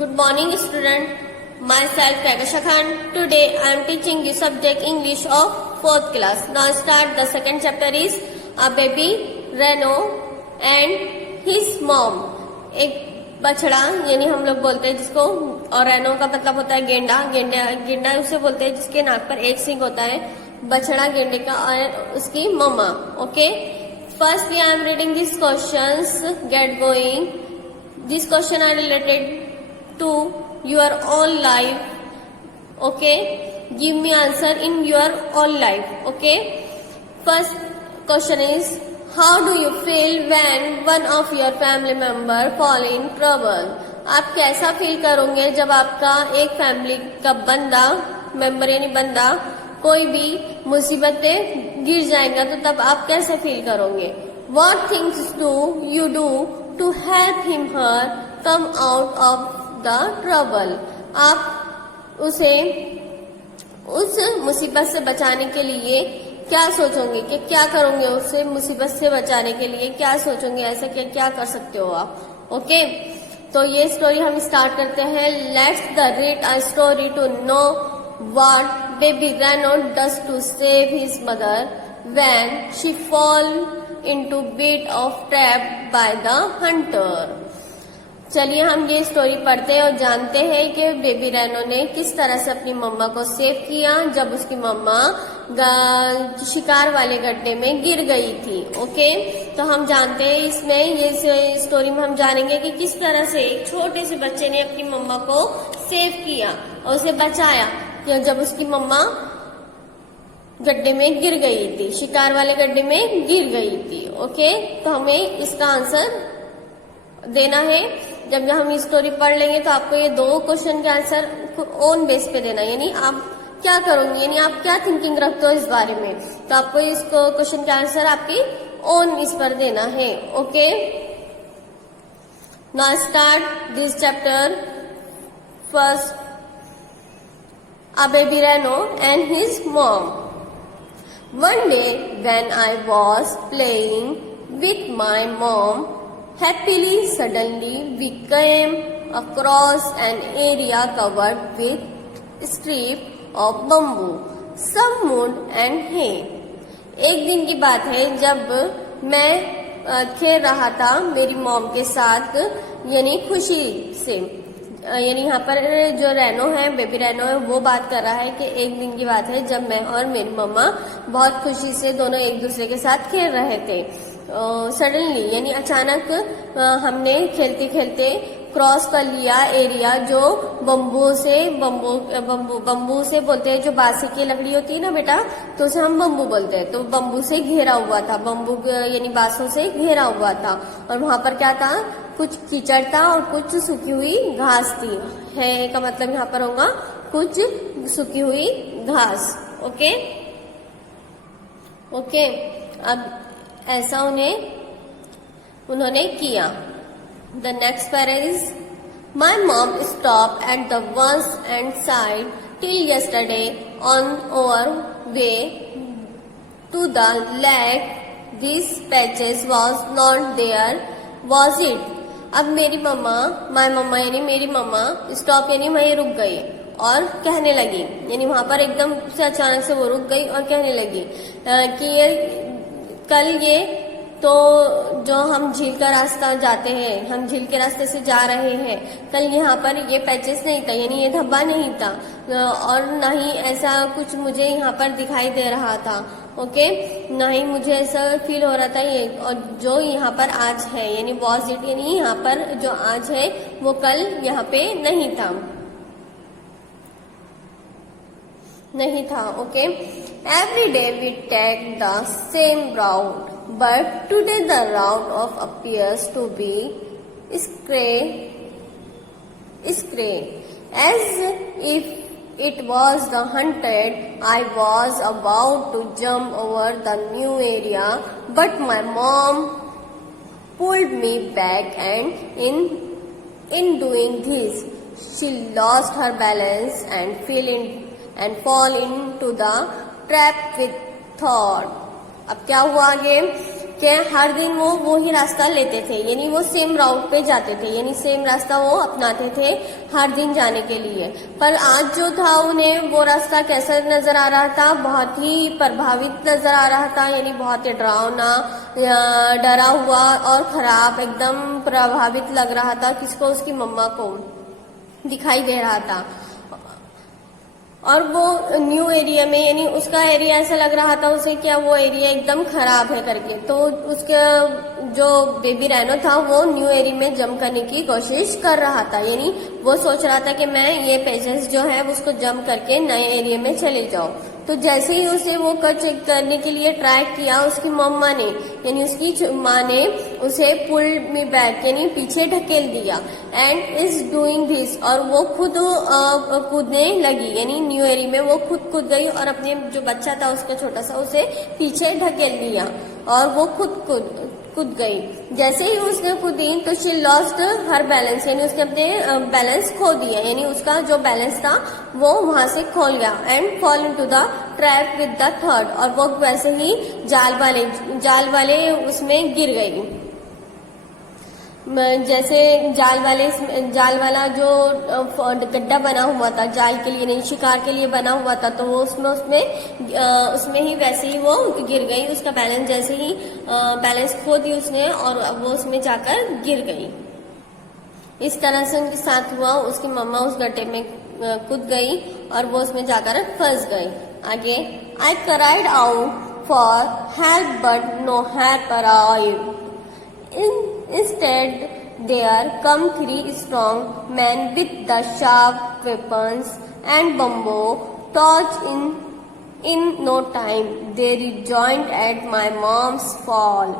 Good morning, student. Myself Prakasha Khan. Today I am teaching you subject English of 4th class. Now start. The second chapter is a baby Reno and his mom. एक बछड़ा यानी हम लोग बोलते हैं जिसको, और Reno का मतलब होता है गेंडा. गेंडा उसे बोलते हैं जिसके नाक पर एक सिंग होता है. बछड़ा गेंडे का और उसकी मम्मा. Okay, firstly I am reading this questions. Get going. These questions are related to your own life. Okay, give me answer in your own life. Okay, first question is, how do you feel when one of your family member fall in trouble? आप कैसा feel करोगे जब आपका एक family का member यानी बंदा कोई भी मुसीबत पे गिर जाएगा, तो तब आप कैसे फील करोगे? What things do you do to help him her come out of the trouble? आप उसे उस मुसीबत से बचाने के लिए क्या सोचोगे कि क्या करोगे? उसे मुसीबत से बचाने के लिए क्या सोचोगे? ऐसा क्या कर सकते हो आप? ओके, तो ये स्टोरी हम स्टार्ट करते हैं. Let's the read a story to know what baby Reno does to save his mother when she fall into bit of trap by the hunter. चलिए हम ये स्टोरी पढ़ते हैं और जानते हैं कि बेबी रेनो ने किस तरह से अपनी मम्मा को सेव किया जब उसकी मम्मा शिकार वाले गड्ढे में गिर गई थी. ओके, तो हम जानते हैं इसमें ये स्टोरी में हम जानेंगे कि किस तरह से एक छोटे से बच्चे ने अपनी मम्मा को सेव किया और उसे बचाया जब उसकी मम्मा गड्ढे में गिर गई थी, शिकार वाले गड्ढे में गिर गई थी. ओके, तो हमें इसका आंसर देना है. जब हम स्टोरी पढ़ लेंगे तो आपको ये दो क्वेश्चन के आंसर ओन बेस पे देना, यानी आप क्या करोगे, यानी आप क्या थिंकिंग रखते हो इस बारे में, तो आपको इस क्वेश्चन के आंसर आपकी ओन इस पर देना है. Okay, now start this chapter. First, a baby Reno and his mom. One day when I was playing with my mom happily, suddenly we came across an area covered with strip of bamboo, some wood and hay. एक दिन की बात है जब मैं खेल रहा था मेरी मॉम के साथ, यानी खुशी से, यानी यहाँ पर जो रेनो है, बेबी रेनो है, वो बात कर रहा है कि एक दिन की बात है जब मैं और मेरी मम्मा बहुत खुशी से दोनों एक दूसरे के साथ खेल रहे थे. सडनली यानी अचानक हमने खेलते खेलते क्रॉस कर लिया एरिया जो बम्बू से बोलते हैं, जो बांस की लकड़ी होती है ना बेटा, तो उसे हम बम्बू बोलते हैं. तो बम्बू से घेरा हुआ था, बम्बू यानी बांसों से घेरा हुआ था, और वहां पर क्या था, कुछ कीचड़ था और कुछ सूखी हुई घास थी. है का मतलब यहाँ पर होगा कुछ सूखी हुई घास. ओके, ओके, अब ऐसा उन्होंने किया. The next para is, my mom stopped at the once and sighed till yesterday on our way to the lake. These patches was not there, was it? अब मेरी मम्मा, माय मम्मा यानी मेरी मम्मा, स्टॉप यानी वहीं रुक गई और कहने लगी, यानी वहां पर एकदम से अचानक से वो रुक गई और कहने लगी कि ये कल ये तो जो हम झील का रास्ता जाते हैं, हम झील के रास्ते से जा रहे हैं, कल यहाँ पर ये पैचेस नहीं था, यानी ये धब्बा नहीं था, और न ही ऐसा कुछ मुझे यहाँ पर दिखाई दे रहा था. ओके, न ही मुझे ऐसा फील हो रहा था ये, और जो यहाँ पर आज है यानी वॉज इट, यानी यहाँ पर जो आज है वो कल यहाँ पे नहीं था. Okay, every day we take the same route, but today the route appears to be straight, as if it was the hunted. I was about to jump over the new area, but my mom pulled me back, and in doing this she lost her balance and fall into the trap with thought. अब क्या हुआ आगे कि हर दिन वो ही रास्ता लेते थे, यानी वो सेम राउट पे जाते थे, यानी सेम रास्ता वो अपनाते थे हर दिन जाने के लिए। पर आज जो था उन्हें वो रास्ता कैसा नजर आ रहा था, बहुत ही प्रभावित नजर आ रहा था, यानी बहुत ही डरावना, डरा हुआ और खराब, एकदम प्रभावित लग रहा था। किसको? उसकी मम्मा को दिखाई दे रहा था। और वो न्यू एरिया में, यानी उसका एरिया ऐसा लग रहा था उसे क्या वो एरिया एकदम खराब है करके। तो उसका जो बेबी रैनो था वो न्यू एरिया में जंप करने की कोशिश कर रहा था, यानी वो सोच रहा था कि मैं ये पेजेस जो है उसको जंप करके नए एरिया में चले जाऊं। तो जैसे ही उसे वो चेक करने के लिए ट्राई किया, उसकी मम्मा ने, यानी उसकी माँ ने उसे पुल मी बैक, यानी पीछे ढकेल दिया। एंड इज डूइंग दिस, और वो खुद कूदने लगी, यानी न्यू एरिया में वो खुद कूद गई और अपने जो बच्चा था उसका छोटा सा उसे पीछे ढकेल दिया और वो खुद कूद गई। जैसे ही उसने कूदी तो शी लॉस्ट हर बैलेंस, यानी उसने अपने बैलेंस खो दिया, यानी उसका जो बैलेंस था वो वहां से खोल गया। And fall into the trap with the third, और वो वैसे ही जाल वाले उसमें गिर गई। जैसे जाल वाला जो गड्ढा बना हुआ था जाल के लिए, नहीं शिकार के लिए बना हुआ था, तो वो उसमें ही वैसे ही वो गिर गई। उसका बैलेंस जैसे ही बैलेंस खो दी उसने और वो उसमें जाकर गिर गई। इस तरह से उनके साथ हुआ। उसकी मम्मा उस गड्ढे में कूद गई और वो उसमें जाकर फंस गई। आगे, I cried out for help but no help arrived. Instead, there come three strong men with the sharp weapons and bamboo torch. In no time, they rejoined at my mom's fall.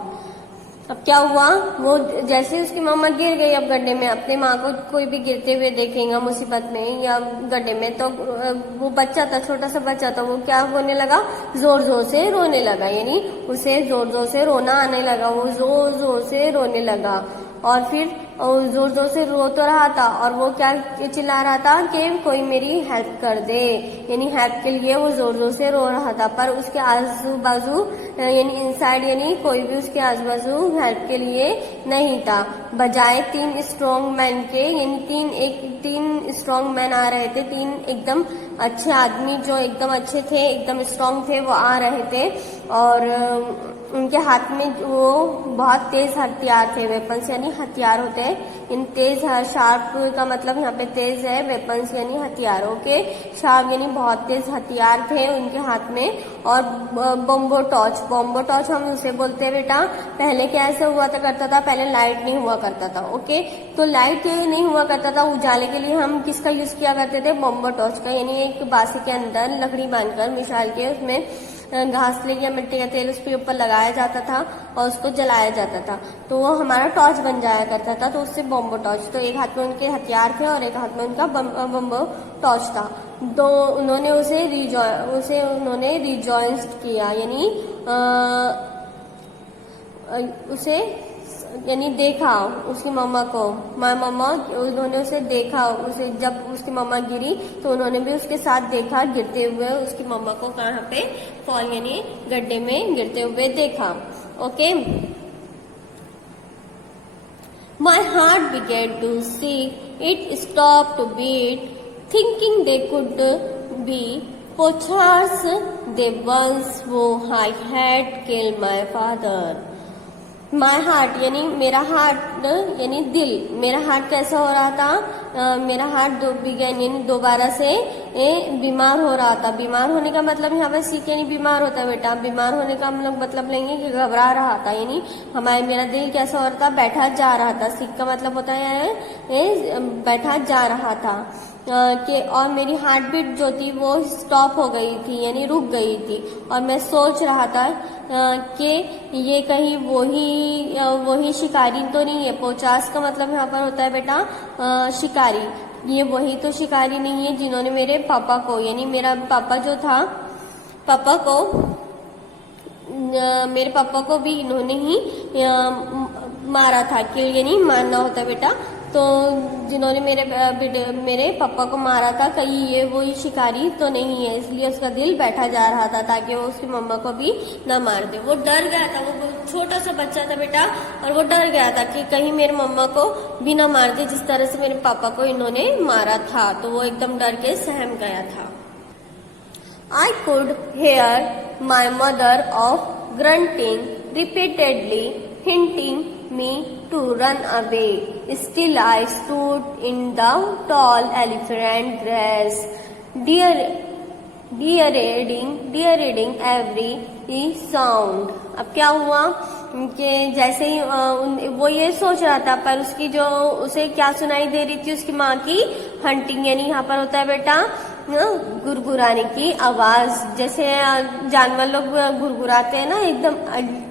अब क्या हुआ? वो जैसे उसकी मम्मा गिर गई अब गड्ढे में, अपने माँ को कोई भी गिरते हुए देखेगा मुसीबत में या गड्ढे में, तो वो बच्चा था, छोटा सा बच्चा था, वो क्या होने लगा? जोर जोर से रोने लगा, यानी उसे जोर जोर से रोना आने लगा। वो जोर जोर से रोने लगा और फिर जोर जोर से रो तो रहा था और वो क्या चिल्ला रहा था कि कोई मेरी हेल्प कर दे, यानी हेल्प के लिए वो जोर जोर से रो रहा था। पर उसके आजू बाजू, यानी इनसाइड, यानी कोई भी उसके आजू बाजू हेल्प के लिए नहीं था। बजाय तीन स्ट्रॉन्ग मैन के, यानी तीन स्ट्रॉन्ग मैन आ रहे थे, तीन एकदम अच्छे आदमी जो एकदम अच्छे थे, एकदम स्ट्रॉन्ग थे, वो आ रहे थे और उनके हाथ में वो बहुत तेज हथियार थे। वेपन्स यानी हथियार होते हैं, इन तेज, शार्प का मतलब यहाँ पे तेज है, वेपन्स यानी हथियारों के, शार्प यानी बहुत तेज हथियार थे उनके हाथ में। और बम्बो टॉर्च हम उसे बोलते हैं बेटा। पहले क्या ऐसा हुआ करता था, पहले लाइट नहीं हुआ करता था, ओके। तो लाइट नहीं हुआ करता था, उजाले के लिए हम किसका यूज किया करते थे? बम्बो टॉर्च का, यानी एक बांस के अंदर लकड़ी बांधकर मिसाल के उसमें घास ले या मिट्टी का तेल उसके ऊपर लगाया जाता था और उसको जलाया जाता था, तो वो हमारा टॉर्च बन जाया करता था। तो उससे बम्बो टॉर्च, तो एक हाथ में उनके हथियार थे और एक हाथ में उनका बम्बो टॉर्च था। तो उन्होंने उन्होंने रिजॉइंस किया, यानी उसे, यानी देखा उसकी मम्मा को, उन्होंने उसे देखा, उसे जब उसकी मम्मा गिरी तो उन्होंने भी उसके साथ देखा गिरते हुए उसकी मम्मा को, कहाँ पे? फॉल, यानी गड्ढे में गिरते हुए देखा, okay. My heart began to sink, it stop to beat, thinking they could be poachers the ones who I had kill my father. My heart यानी मेरा हार्ट, यानी दिल, मेरा हार्ट कैसा हो रहा था? मेरा हार्ट यानी दोबारा से बीमार हो रहा था। बीमार होने का मतलब यहाँ पर सीख, यानी बीमार होता है बेटा। बीमार होने का हम लोग मतलब लेंगे कि घबरा रहा था, यानी मेरा दिल कैसा हो रहा था? बैठा जा रहा था। सीख का मतलब होता है बैठा जा रहा था कि, और मेरी हार्ट बीट जो थी वो स्टॉप हो गई थी, यानी रुक गई थी। और मैं सोच रहा था कि ये कहीं वही शिकारी तो नहीं है। पोचास का मतलब यहाँ पर होता है बेटा शिकारी। ये वही तो शिकारी नहीं है जिन्होंने मेरे पापा को, यानी मेरा पापा जो था, मेरे पापा को भी इन्होंने ही मारा था। किल यानी मारना होता है बेटा। तो जिन्होंने मेरे पापा को मारा था, कहीं ये वही शिकारी तो नहीं है, इसलिए उसका दिल बैठा जा रहा था ताकि वो उसकी मम्मा को भी न मार दे। वो डर गया था, वो छोटा सा बच्चा था बेटा, और वो डर गया था कि कहीं मेरे मम्मा को भी न मार दे जिस तरह से मेरे पापा को इन्होंने मारा था। तो वो एकदम डर के सहम गया था। I could hear my mother of grunting repeatedly, hinting me to run away. Still I stood in the tall elephant grass, deriding every sound. अब क्या हुआ कि जैसे ही वो ये सोच रहा था, पर उसकी जो उसे क्या सुनाई दे रही थी, उसकी माँ की हंटिंग, यानी यहाँ पर होता है बेटा गुरगुराने की आवाज। जैसे जानवर लोग गुरगुराते हैं ना, एकदम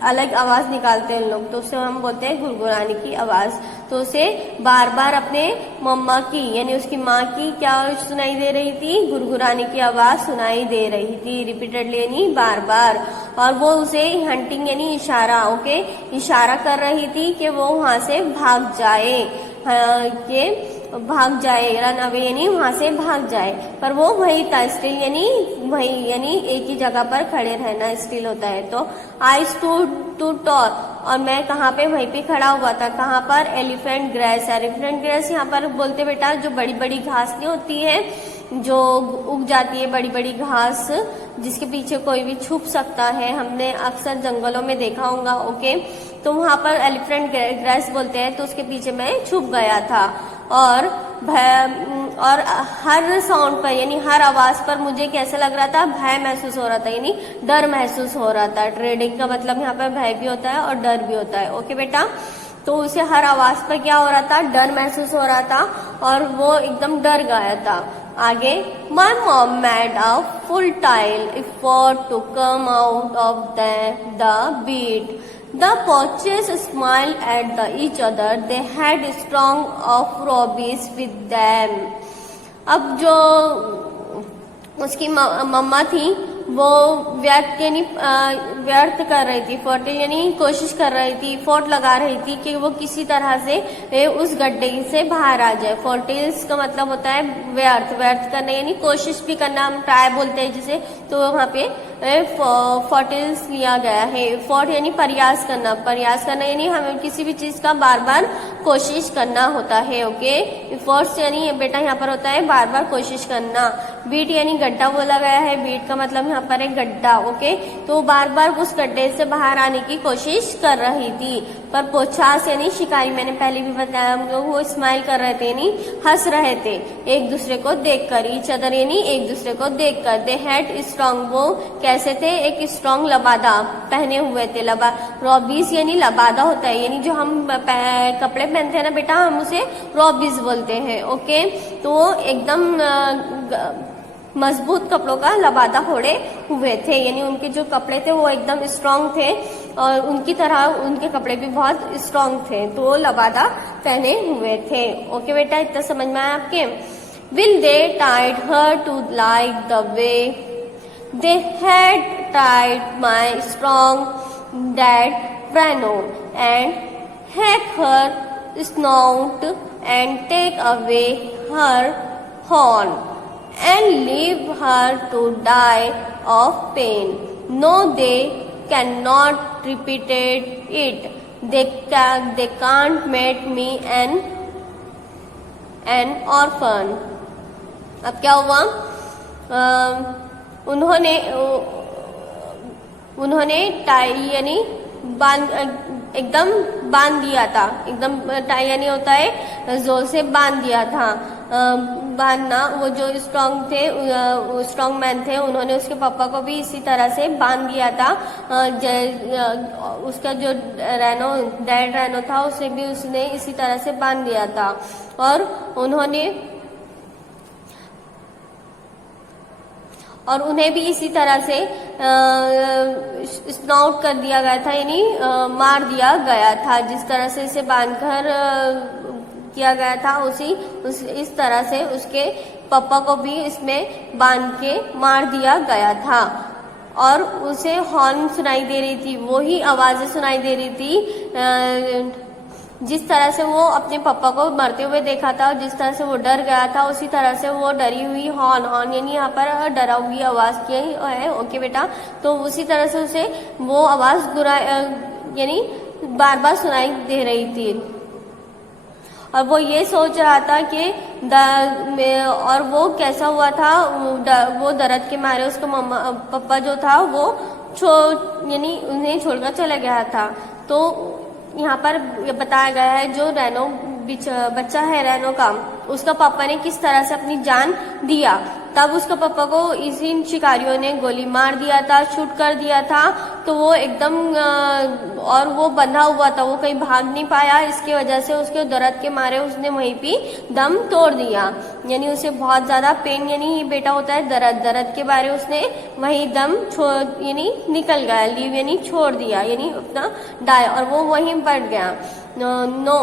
अलग आवाज निकालते हैं लोग, तो उससे हम बोलते हैं गुरगुराने की आवाज। तो उसे बार बार अपने मम्मा की यानी उसकी माँ की क्या सुनाई दे रही थी, गुरगुराने की आवाज सुनाई दे रही थी, रिपीटेडली यानी बार बार। और वो उसे हंटिंग यानी इशारा, ओके, इशारा कर रही थी कि वो वहां से भाग जाए, भाग जाए, रन अवे यानी वहां से भाग जाए। पर वो वही था, स्टिल यानी वही, यानी एक ही जगह पर खड़े रहना स्टिल होता है। तो आई स्टूड टू टॉल, और मैं कहाँ पे, वहीं पे खड़ा हुआ था। कहाँ पर, एलिफेंट ग्रास। एलिफेंट ग्रास यहाँ पर बोलते बेटा जो बड़ी बड़ी घास नहीं होती है, जो उग जाती है, बड़ी बड़ी घास जिसके पीछे कोई भी छुप सकता है, हमने अक्सर जंगलों में देखा होगा, ओके। तो वहां पर एलिफेंट ग्रास बोलते हैं। तो उसके पीछे मैं छुप गया था, और हर साउंड पर यानी हर आवाज पर मुझे कैसा लग रहा था, भय महसूस हो रहा था, यानी डर महसूस हो रहा था। ट्रेडिंग का मतलब यहाँ पर भय भी होता है और डर भी होता है, ओके बेटा। तो उसे हर आवाज पर क्या हो रहा था, डर महसूस हो रहा था, और वो एकदम डर गया था। आगे, my mom made a futile effort to come out of the beat. The poachers smiled at each other. They had strong of rabies with them. अब जो उसकी मम्मा थी वो व्यर्थ कर रही थी, फर्टिल यानी कोशिश कर रही थी, फोर्ट लगा रही थी कि वो किसी तरह से उस गड्ढे से बाहर आ जाए। फर्टिल्स का मतलब होता है व्यर्थ, व्यर्थ करना यानी कोशिश भी करना, हम ट्राई बोलते हैं जिसे। तो वहाँ पे फर्टिल्स लिया गया है। फोर्ट यानी प्रयास करना, प्रयास करना यानी हमें किसी भी चीज का बार बार कोशिश करना होता है, ओके। फोर्स यानी बेटा यहाँ पर होता है बार बार कोशिश करना। बीट यानी गड्ढा बोला गया है, बीट का मतलब यहाँ पर एक गड्ढा, ओके। तो बार बार उस गड्ढे से बाहर आने की कोशिश कर रही थी। पर पोछास यानी शिकारी, मैंने पहले भी बताया, हम लोग वो स्माइल कर रहे थे यानी हंस रहे थे एक दूसरे को देखकर। ईच अदर यानी एक दूसरे को देखकर। दे हैड स्ट्रॉन्ग, वो कैसे थे, एक स्ट्रॉन्ग लबादा पहने हुए थे। रॉबीज यानी लबादा होता है, यानी जो हम कपड़े पहनते हैं ना बेटा, हम उसे रॉबीज बोलते हैं, ओके। तो एकदम मजबूत कपड़ों का लबादा ओढ़े हुए थे, यानी उनके जो कपड़े थे वो एकदम स्ट्रांग थे, और उनकी तरह उनके कपड़े भी बहुत स्ट्रांग थे, तो वो लबादा पहने हुए थे, ओके बेटा। इतना समझ में आया आपके। Will they tied her to like the way they had tied my strong dad Brano and hack her snout and take away her horn and leave her to die of pain. No, they cannot repeat it. They can't make me an orphan. अब क्या हुआ, उन्होंने tie यानी एकदम बांध दिया था। एकदम टाई यानी होता है जोर से बांध दिया था। बांधना, वो जो स्ट्रॉन्ग मैन थे, उन्होंने उसके पापा को भी इसी तरह से बांध दिया था। उसका जो डैड रैनो था, उसे भी उसने इसी तरह से बांध दिया था। और उन्हें भी इसी तरह से स्नॉट कर दिया गया था, यानी मार दिया गया था। जिस तरह से इसे बांधकर किया गया था, इस तरह से उसके पापा को भी इसमें बांध के मार दिया गया था। और उसे हॉर्न सुनाई दे रही थी, वही आवाजें सुनाई दे रही थी जिस तरह से वो अपने पापा को मरते हुए देखा था, जिस तरह से वो डर गया था, उसी तरह से वो डरी हुई हॉर्न हॉर्न यानी यहाँ पर डरा हुई आवाज की है। ओके बेटा, तो उसी तरह से उसे वो आवाज यानी बार बार सुनाई दे रही थी और वो ये सोच रहा था कि और वो कैसा हुआ था, वो दर्द के मारे उसका मम्मा पापा जो था वो यानी उन्हें छोड़कर चला गया था। तो यहाँ पर बताया गया है जो रेनो बच्चा है रेनो का, उसका पापा ने किस तरह से अपनी जान दिया। तब उसका पापा को इसी शिकारियों ने गोली मार दिया था, शूट कर दिया था। तो वो एकदम और वो बंधा हुआ था, वो कहीं भाग नहीं पाया। इसकी वजह से उसके दर्द के मारे उसने वहीं पे दम तोड़ दिया, यानी उसे बहुत ज्यादा पेन यानी बेटा होता है दर्द के बारे उसने वही दम यानी निकल गया, लीव यानी छोड़ दिया, यानी अपना डाय, और वो वहीं पड़ गया। नो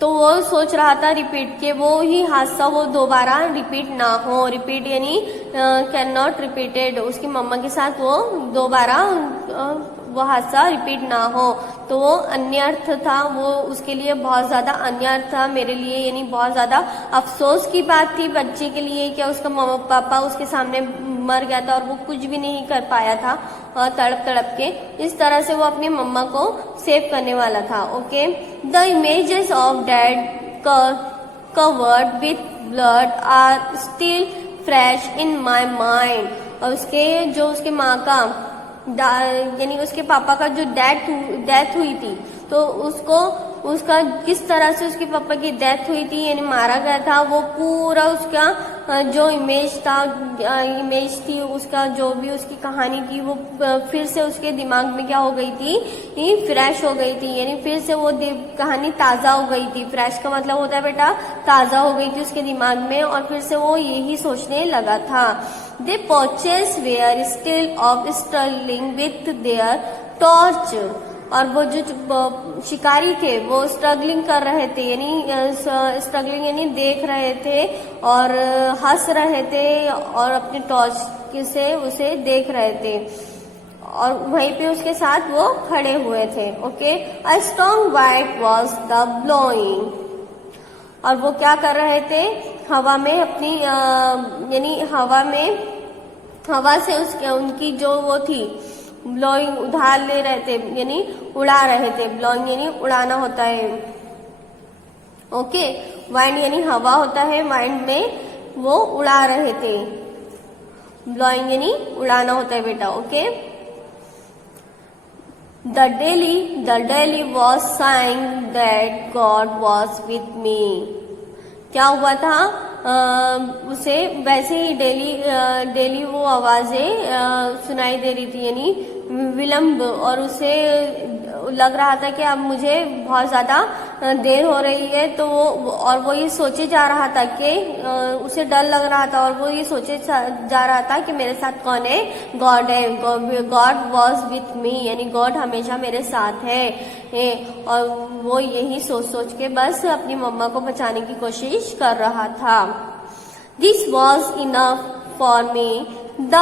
तो वो सोच रहा था रिपीट के वो ही हादसा वो दोबारा रिपीट ना हो। रिपीट यानी कैन नॉट रिपीटेड, उसकी मम्मा के साथ वो दोबारा वो हादसा रिपीट ना हो। तो वो अन्य अर्थ था, वो उसके लिए बहुत ज्यादा अन्य अर्थ था मेरे लिए, यानी बहुत ज्यादा अफसोस की बात थी बच्चे के लिए कि उसका मम्मा पापा उसके सामने मर गया था और वो कुछ भी नहीं कर पाया था और तड़प तड़प के इस तरह से वो अपनी मम्मा को सेव करने वाला था। Okay, the images of dad covered with blood are still fresh in my mind. और उसके माँ का यानी उसके पापा का जो डेथ हुई थी, तो उसका किस तरह से उसके पापा की डेथ हुई थी यानी मारा गया था, वो पूरा उसका जो इमेज थी उसका जो भी उसकी कहानी थी वो फिर से उसके दिमाग में क्या हो गई थी, फ्रेश हो गई थी, यानी फिर से वो कहानी ताजा हो गई थी। फ्रेश का मतलब होता है बेटा ताजा हो गई थी उसके दिमाग में, और फिर से वो यही सोचने लगा था। The poachers were still of struggling with their torch, और वो जो शिकारी थे वो स्ट्रगलिंग कर रहे थे, यानी स्ट्रगलिंग यानी देख रहे थे और हंस रहे थे और अपने टॉर्च से उसे देख रहे थे और वहीं पे उसके साथ वो खड़े हुए थे। Okay, a strong white was the blowing, और वो क्या कर रहे थे, हवा में अपनी यानी हवा से उनकी जो वो थी ब्लोइंग उधार ले रहे थे, यानी उड़ा रहे थे। ब्लोइंग यानी उड़ाना होता है। ओके, वाइंड यानी हवा होता है, वाइंड में वो उड़ा रहे थे, ब्लोइंग यानी उड़ाना होता है बेटा। Okay, the daily was saying that God was with me. क्या हुआ था, उसे वैसे ही डेली वो आवाजें सुनाई दे रही थी, यानी विलंब, और उसे लग रहा था कि अब मुझे बहुत ज्यादा देर हो रही है। तो वो ये सोचे जा रहा था कि उसे डर लग रहा था और वो ये सोचे जा रहा था कि मेरे साथ कौन है, गॉड है। गॉड वॉज विथ मी, यानी गॉड हमेशा मेरे साथ है। और वो यही सोच के बस अपनी मम्मा को बचाने की कोशिश कर रहा था। This was enough for me the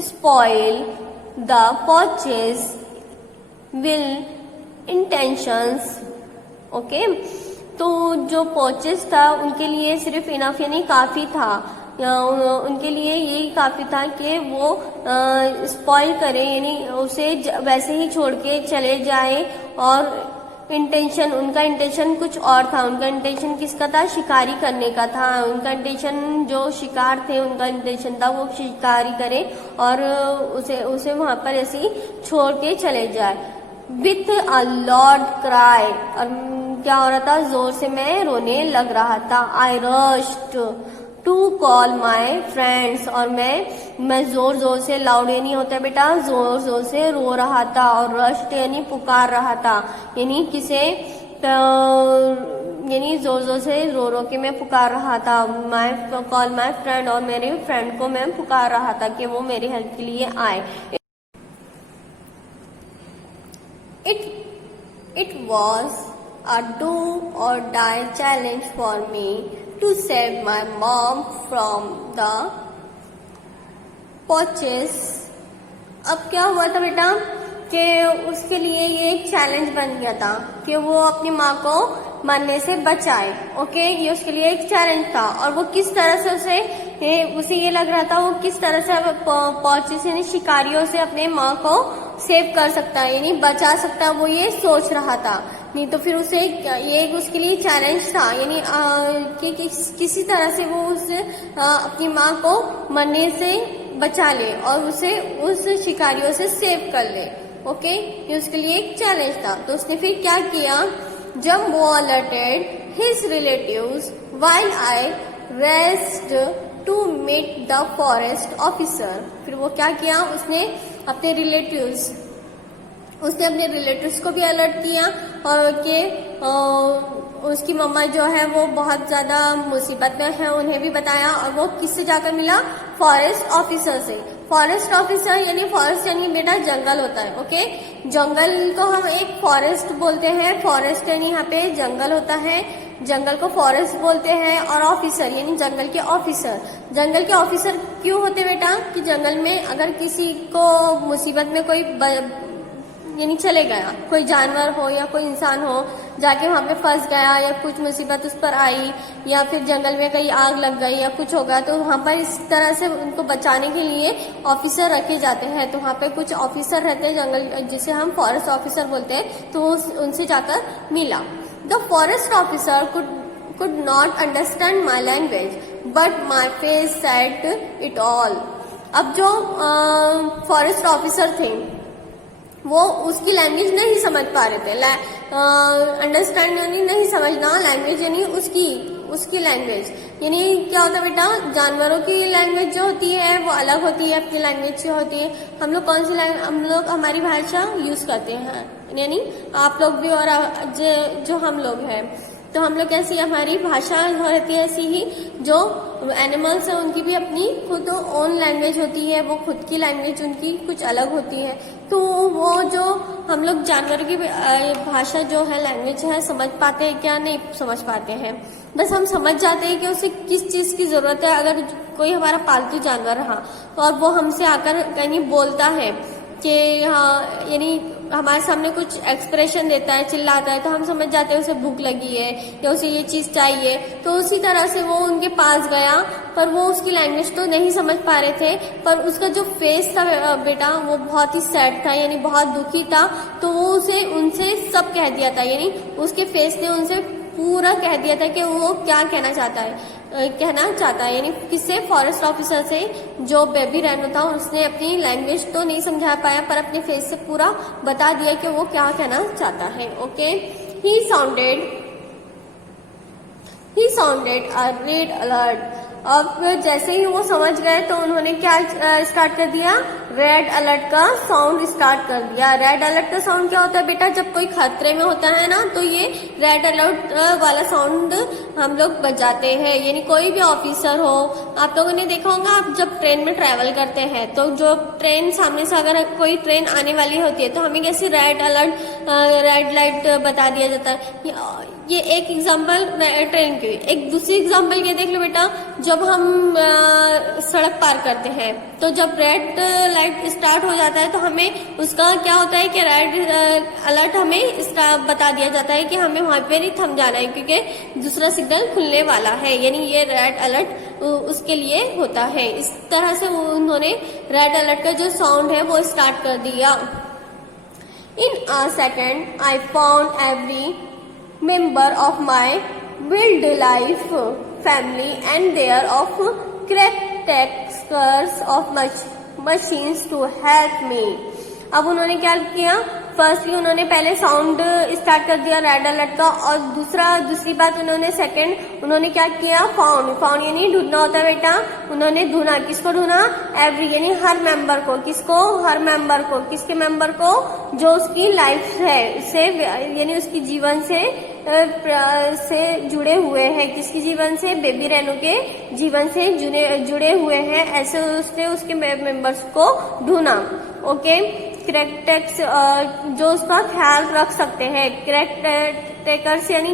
spoil the poachers will intentions। Okay, तो जो पोचेस था उनके लिए सिर्फ इनफ यानी काफी था, उनके लिए यही काफी था कि वो स्पॉइल करे, यानी उसे वैसे ही छोड़ के चले जाए। और उनका इंटेंशन कुछ और था। उनका इंटेंशन किसका था, शिकारी करने का था। उनका इंटेंशन जो शिकार थे उनका इंटेंशन था वो शिकारी करे और उसे वहां पर ऐसे छोड़ के चले जाए। विथ अ लॉर्ड क्राई, और क्या हो रहा था, जोर से मैं रोने लग रहा था। I rushed to call my friends, और मैं जोर से, लाउड यानी होता है बेटा जोर से रो रहा था, और रश्ड यानी पुकार रहा था, यानी किसे यानी जोर से रो के मैं पुकार रहा था। कॉल माई फ्रेंड, और मेरे फ्रेंड को मैं पुकार रहा था कि वो मेरी हेल्प के लिए आए। It was a do or die challenge for me to save my mom from the poachers। अब क्या हुआ था बेटा, कि उसके लिए ये एक चैलेंज बन गया था कि वो अपनी माँ को मरने से बचाए। ओके, ये उसके लिए एक चैलेंज था और वो किस तरह से उसे ये लग रहा था वो किस तरह से पहुंचे यानी शिकारियों से अपने माँ को सेव कर सकता है यानी बचा सकता है, वो ये सोच रहा था। नहीं तो फिर उसे ये उसके लिए चैलेंज था यानी कि किसी तरह से वो अपनी माँ को मरने से बचा ले और उसे उस शिकारियों से सेव कर ले। ओके, ये उसके लिए एक चैलेंज था। तो उसने फिर क्या किया, Jumbo alerted his relatives while I rest to meet the forest officer. फिर वो क्या किया, उसने अपने रिलेटिव्स को भी अलर्ट किया और कि उसकी मम्मा जो है वो बहुत ज्यादा मुसीबत में है, उन्हें भी बताया। और वो किससे जाकर मिला, फॉरेस्ट ऑफिसर से। फॉरेस्ट ऑफिसर यानी फॉरेस्ट यानी बेटा जंगल होता है। ओके, जंगल को हम एक फॉरेस्ट बोलते हैं। फॉरेस्ट यानी यहाँ पे जंगल होता है, जंगल को फॉरेस्ट बोलते हैं। और ऑफिसर यानी जंगल के ऑफिसर। जंगल के ऑफिसर क्यों होते बेटा, कि जंगल में अगर किसी को मुसीबत में कोई यानी चले गया, कोई जानवर हो या कोई इंसान हो, जाके वहां पे फंस गया या कुछ मुसीबत उस पर आई या फिर जंगल में कहीं आग लग गई या कुछ हो गया, तो वहां पर इस तरह से उनको बचाने के लिए ऑफिसर रखे जाते हैं। तो वहां पे कुछ ऑफिसर रहते हैं जंगल, जिसे हम फॉरेस्ट ऑफिसर बोलते हैं। तो उनसे जाकर मिला। The forest officer could not understand my language, but my face said it all. अब जो फॉरेस्ट ऑफिसर थे वो उसकी लैंग्वेज नहीं समझ पा रहे थे। अंडरस्टैंड यानी नहीं समझना, लैंग्वेज यानी उसकी लैंग्वेज। यानी क्या होता है बेटा, जानवरों की लैंग्वेज जो होती है वो अलग होती है, अपनी लैंग्वेज से होती है। हम लोग कौन सी लैंग्वेज, हम लोग हमारी भाषा यूज करते हैं, यानी आप लोग भी और जो हम लोग हैं, तो हम लोग कैसी हमारी भाषा रहती है, ऐसी ही जो एनिमल्स है उनकी भी अपनी खुद ओन लैंग्वेज होती है, वो खुद की लैंग्वेज उनकी कुछ अलग होती है। तो वो जो हम लोग जानवर की भाषा जो है, लैंग्वेज है, समझ पाते हैं क्या, नहीं समझ पाते हैं। बस हम समझ जाते हैं कि उसे किस चीज की जरूरत है। अगर कोई हमारा पालतू जानवर रहा और वो हमसे आकर कहीं बोलता है कि हाँ, यानी हमारे सामने कुछ एक्सप्रेशन देता है, चिल्लाता है, तो हम समझ जाते हैं उसे भूख लगी है या उसे ये चीज चाहिए। तो उसी तरह से वो उनके पास गया, पर वो उसकी लैंग्वेज तो नहीं समझ पा रहे थे, पर उसका जो फेस था बेटा वो बहुत ही सैड था, यानी बहुत दुखी था। तो वो उनसे सब कह दिया था, यानी उसके फेस ने उनसे पूरा कह दिया था कि वो क्या कहना चाहता है, यानी किससे, फॉरेस्ट ऑफिसर से। जो बेबी रेनो था उसने अपनी लैंग्वेज तो नहीं समझा पाया, पर अपने फेस से पूरा बता दिया कि वो क्या कहना चाहता है। ओके, ही साउंडेड अ रेड अलर्ट। अब जैसे ही वो समझ गए तो उन्होंने क्या स्टार्ट कर दिया, रेड अलर्ट का साउंड स्टार्ट कर दिया। रेड अलर्ट का साउंड क्या होता है बेटा, जब कोई खतरे में होता है ना, तो ये रेड अलर्ट वाला साउंड हम लोग बजाते हैं। यानी कोई भी ऑफिसर हो, आप लोगों ने देखा होगा, आप जब ट्रेन में ट्रेवल करते हैं तो जो ट्रेन सामने से अगर कोई ट्रेन आने वाली होती है तो हमें कैसे रेड अलर्ट रेड लाइट बता दिया जाता है। ये एक एग्जाम्पल ट्रेन की। एक दूसरी एग्जाम्पल ये देख लो बेटा, जब हम सड़क पार करते हैं तो जब रेड लाइट स्टार्ट हो जाता है तो हमें उसका क्या होता है कि रेड अलर्ट हमें बता दिया जाता है कि हमें वहां पर ही थम जाना है, क्योंकि दूसरा सिग्नल खुलने वाला है। यानी ये रेड अलर्ट उसके लिए होता है। इस तरह से उन्होंने रेड अलर्ट का जो साउंड है वो स्टार्ट कर दिया। In a second, I found every member of my wildlife family and there of caretakers of machines to help me. अब उन्होंने क्या किया, फर्स्टली उन्होंने पहले साउंड स्टार्ट कर दिया रेड अलर्ट का, और दूसरी बात उन्होंने क्या किया, फाउंड यानी ढूंढना होता है बेटा। उन्होंने ढूंढा, किसको ढूंढा, एवरी यानी हर मेंबर को। किसको, हर मेंबर को। किसके मेंबर को, जो उसकी लाइफ है से यानी उसकी जीवन से जुड़े हुए हैं। किसकी जीवन से, बेबी रेनो के जीवन से जुड़े हुए हैं। ऐसे उसने उसके मेंबर्स को ढूंढा। ओके, जो उसका ख्याल रख सकते हैं। केयर टेकर्स यानी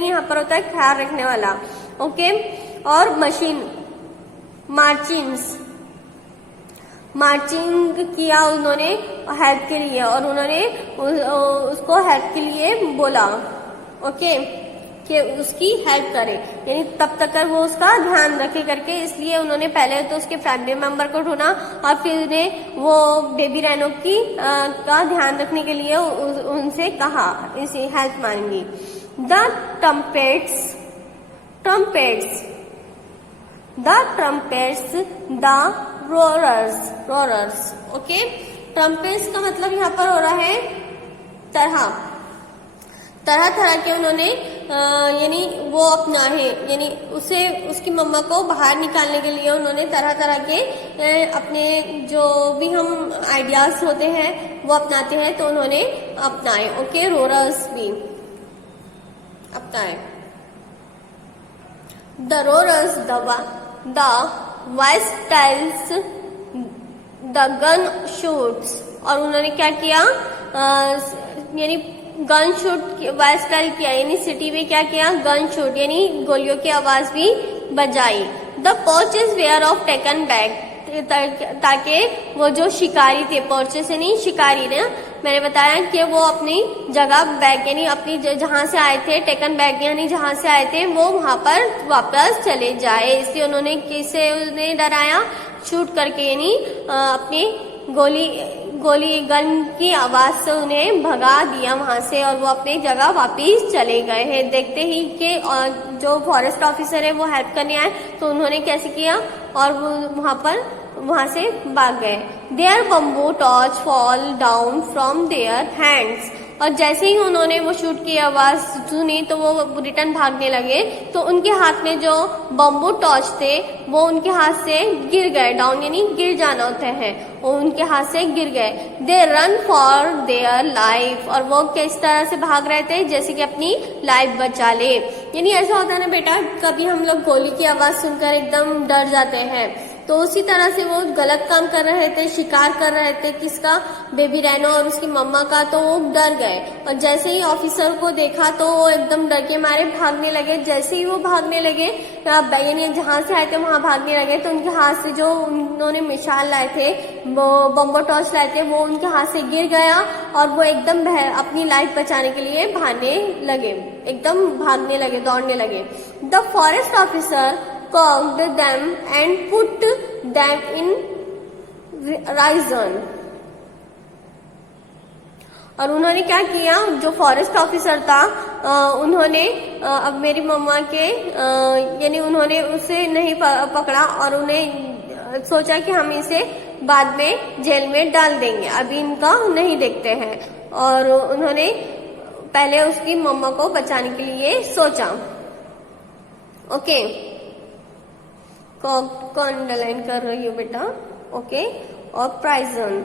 यहाँ पर होता है ख्याल रखने वाला। ओके, और मार्चिंग किया उन्होंने हेल्प के लिए, और उन्होंने उसको हेल्प के लिए बोला, ओके, कि उसकी हेल्प करे, यानी तब तक वो उसका ध्यान रखे करके, इसलिए उन्होंने पहले तो उसके फैमिली मेंबर को ढूंढा और फिर उन्हें वो बेबी रैनो की का ध्यान रखने के लिए उनसे कहा, इसे हेल्प मांगी। The trumpets the roarers, okay. Trumpets का मतलब यहाँ पर हो रहा है तरह तरह के उन्होंने यानी वो अपना है, यानी उसे उसकी मम्मा को बाहर निकालने के लिए उन्होंने तरह तरह के अपने जो भी हम आइडियाज होते हैं वो अपनाते हैं, तो उन्होंने अपनाए, ओके, रोरर्स भी अपनाए। The roarers the whistles the gun shoots, और उन्होंने क्या किया, यानी गन शूट वाइस्टाइल किया, यानी सिटी में क्या किया, गन शूट यानी गोलियों की आवाज भी बजाई। The poachers were of taken back, ताकि वो जो शिकारी थे, पर्चेस यानी शिकारी ने, मैंने बताया कि वो अपनी जगह बैग यानी अपनी जहां से आए थे, टेकन बैग यानी जहां से आए थे वो वहां पर वापस चले जाए, इसलिए उन्होंने किसे उन्हें डराया, शूट करके, यानी अपनी गोली गन की आवाज से उन्हें भगा दिया वहां से, और वो अपनी जगह वापस चले गए हैं। देखते ही कि जो फॉरेस्ट ऑफिसर है वो हेल्प करने आए, तो उन्होंने कैसे किया, और वो वहां से भाग गए। Their bamboo torch fall down from their hands, और जैसे ही उन्होंने वो शूट की आवाज सुनी तो वो रिटर्न भागने लगे, तो उनके हाथ में जो बम्बू टॉर्च थे वो उनके हाथ से गिर गए, डाउन यानी गिर जाना होता है, वो उनके हाथ से गिर गए। They run for their life, और वो किस तरह से भाग रहे थे, जैसे कि अपनी लाइफ बचा ले, यानी ऐसा होता है ना बेटा, कभी हम लोग गोली की आवाज सुनकर एकदम डर जाते हैं, तो उसी तरह से वो गलत काम कर रहे थे, शिकार कर रहे थे, किसका, बेबी रैनो और उसकी मम्मा का, तो वो डर गए, और जैसे ही ऑफिसर को देखा तो वो एकदम डर के मारे भागने लगे। जैसे ही वो भागने लगे, यानी जहां से आए थे वहां भागने लगे, तो उनके हाथ से जो उन्होंने मिसाल लाए थे, वो बम्बो टॉर्च लाए थे, वो उनके हाथ से गिर गया, और वो एकदम अपनी लाइफ बचाने के लिए भागने लगे, एकदम भागने लगे, दौड़ने लगे। The forest officer cocked them and put them in prison, और उन्होंने क्या किया, जो फॉरेस्ट ऑफिसर था उन्होंने अब मेरी मम्मा के यानी उन्होंने उसे नहीं पकड़ा, और उन्हें सोचा कि हम इसे बाद में जेल में डाल देंगे, अभी इनका नहीं देखते हैं, और उन्होंने पहले उसकी मम्मा को बचाने के लिए सोचा, ओके। को अंडरलाइन कर रही हूँ बेटा, ओके। और prison,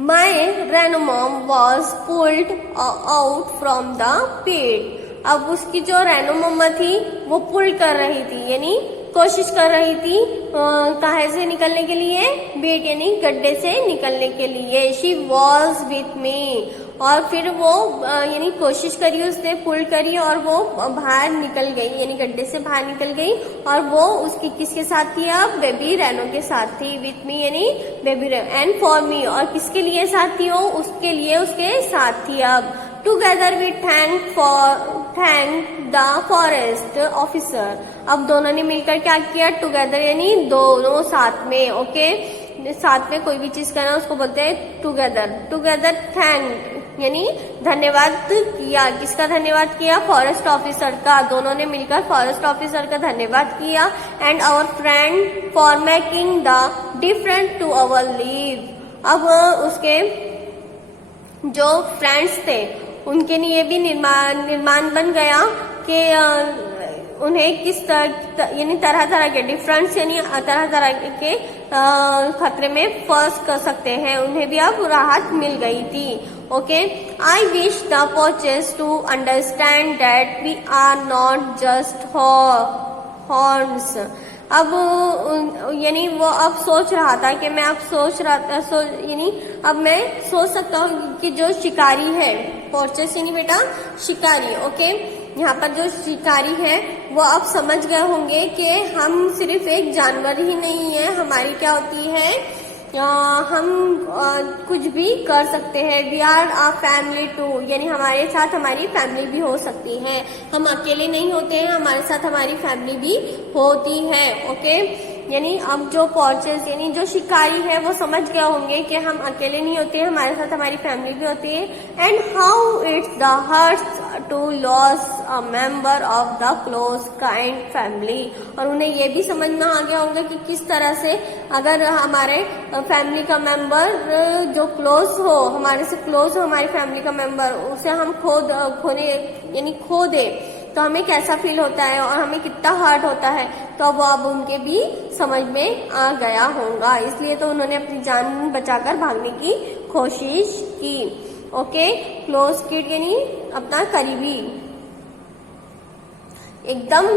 my rhino mom was pulled out from the pit, अब उसकी जो रैनो मम्मा थी वो पुल कर रही थी, यानी कोशिश कर रही थी कहाँ से निकलने के लिए, बेट यानी गड्ढे से निकलने के लिए। शी वॉज विथ मी, और फिर वो यानी कोशिश करी, उसने पुल करी और वो बाहर निकल गई, यानी गड्ढे से बाहर निकल गई, और वो उसकी किसके साथ थी, अब बेबी रैनो के साथ थी। विथ मी यानी बेबी रैनो, एंड फॉर मी, और किसके लिए साथ थी वो, उसके लिए उसके साथ थी। अब together we thank the forest officer, अब दोनों ने मिलकर क्या किया, टुगेदर यानी दोनों साथ में, ओके। साथ में कोई भी चीज करना उसको बोलते हैं टुगेदर थैंक यानी धन्यवाद किया, किसका धन्यवाद किया, फॉरेस्ट ऑफिसर का, दोनों ने मिलकर फॉरेस्ट ऑफिसर का धन्यवाद किया। And our friend for making the different to our lives, अब उसके जो फ्रेंड्स थे उनके लिए भी निर्माण बन गया कि उन्हें किस यानी तरह तरह के डिफरेंस यानी तरह तरह के खतरे में फंस कर सकते हैं, उन्हें भी अब राहत मिल गई थी, okay. I wish the poachers to understand that we are not just horns, अब यानी वो अब सोच रहा था कि मैं अब सोच रहा था यानी अब मैं सोच सकता हूँ कि जो शिकारी है, पर्चेस यानी बेटा शिकारी, ओके, यहाँ पर जो शिकारी है वो अब समझ गए होंगे कि हम सिर्फ एक जानवर ही नहीं है, हमारी क्या होती है, हम कुछ भी कर सकते हैं। We are a family too, यानी हमारे साथ हमारी फैमिली भी हो सकती है, हम अकेले नहीं होते हैं, हमारे साथ हमारी फैमिली भी होती है। ओके, यानी अब जो पॉर्चेस यानी जो शिकारी है वो समझ गए होंगे कि हम अकेले नहीं होते हैं, हमारे साथ हमारी फैमिली भी होती है। And how it's the hurts to loss a member of the close kind family, और उन्हें ये भी समझ में आ गया होगा कि किस तरह से अगर हमारे फैमिली का मेंबर जो क्लोज हो, हमारे से क्लोज हो हमारी फैमिली का मेंबर, उसे हम खो दे तो हमें कैसा फील होता है और हमें कितना हर्ट होता है। तो वो अब उनके भी समझ में आ गया होगा, इसलिए तो उन्होंने अपनी जान बचाकर भागने की कोशिश की। ओके, क्लोज किड यानी अपना करीबी, एकदम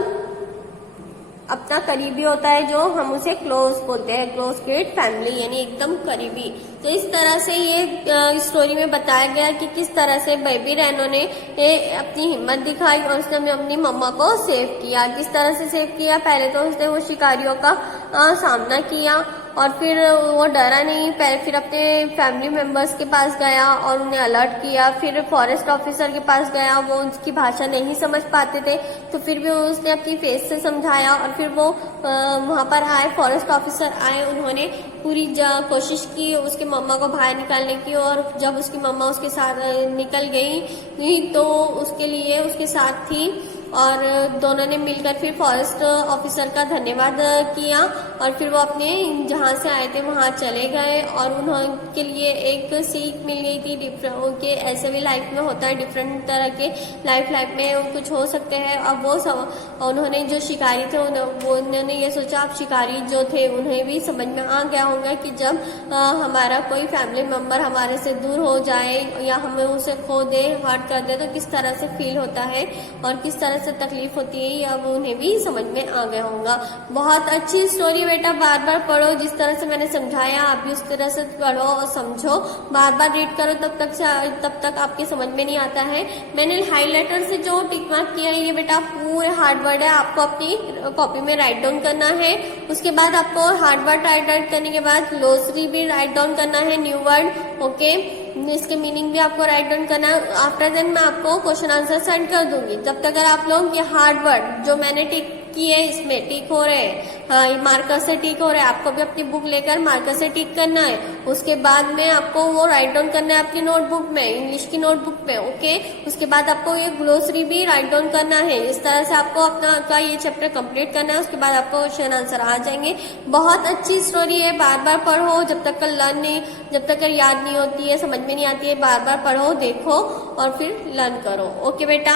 अपना करीबी होता है जो हम उसे क्लोज बोलते हैं, क्लोज किड फैमिली यानी एकदम करीबी। तो इस तरह से ये स्टोरी में बताया गया कि किस तरह से बेबी रैनो ने अपनी हिम्मत दिखाई और उसने अपनी मम्मा को सेव किया। किस तरह से सेव किया, पहले तो उसने वो शिकारियों का सामना किया और फिर वो डरा नहीं, फिर अपने फैमिली मेंबर्स के पास गया और उन्हें अलर्ट किया। फिर फॉरेस्ट ऑफिसर के पास गया, वो उसकी भाषा नहीं समझ पाते थे तो फिर भी उसने अपनी फेस से समझाया और फिर वो वहां पर आए, फॉरेस्ट ऑफिसर आए, उन्होंने पूरी कोशिश की उसके मम्मा को बाहर निकालने की। और जब उसकी मम्मा उसके साथ निकल गई तो उसके लिए उसके साथ थी और दोनों ने मिलकर फिर फॉरेस्ट ऑफिसर का धन्यवाद किया और फिर वो अपने जहाँ से आए थे वहाँ चले गए। और उनके लिए एक सीख मिल गई थी, उनके ऐसे भी लाइफ में होता है, डिफरेंट तरह के लाइफ में कुछ हो सकते हैं। अब वो उन्होंने जो शिकारी थे उन्होंने ये सोचा, अब शिकारी जो थे उन्हें भी समझ में आ गया होगा कि जब हमारा कोई फैमिली मेम्बर हमारे से दूर हो जाए या हमें उसे खो दे, हर्ट कर दे तो किस तरह से फील होता है और किस तरह से तकलीफ होती है, अब उन्हें भी समझ में आ गया होगा। बहुत अच्छी स्टोरी बेटा, बार बार पढ़ो, जिस तरह से मैंने समझाया आप भी उस तरह से पढ़ो और समझो, बार बार रीड करो, तब तक आपके समझ में नहीं आता है। मैंने हाईलाइटर से जो टिक मार्क किया है ये बेटा पूरे हार्ड वर्ड है, आपको अपनी कॉपी में राइट डाउन करना है। उसके बाद आपको हार्ड वर्ड राइट करने के बाद ग्लोसरी भी राइट डाउन करना है, न्यू वर्ड। ओके, इसके मीनिंग भी आपको राइट डाउन करना है। आफ्टर देन मैं आपको क्वेश्चन आंसर सेंड कर दूंगी। जब तक अगर आप लोग ये हार्ड वर्ड जो मैंने टिक किए इसमें टिक हो रहे हैं, हाँ, मार्कर से टिक हो रहे हैं, आपको भी अपनी बुक लेकर मार्कर से टिक करना है। उसके बाद में आपको वो राइट डाउन करना है अपनी नोटबुक में, इंग्लिश की नोटबुक में। ओके, उसके बाद आपको ये ग्लोसरी भी राइट डाउन करना है। इस तरह से आपको अपना ये चैप्टर कंप्लीट करना है। उसके बाद आपको क्वेश्चन आंसर आ जाएंगे। बहुत अच्छी स्टोरी है, बार बार पढ़ो, जब तक जब तक याद नहीं होती है, समझ में नहीं आती है, बार बार पढ़ो, देखो और फिर लर्न करो। ओके बेटा।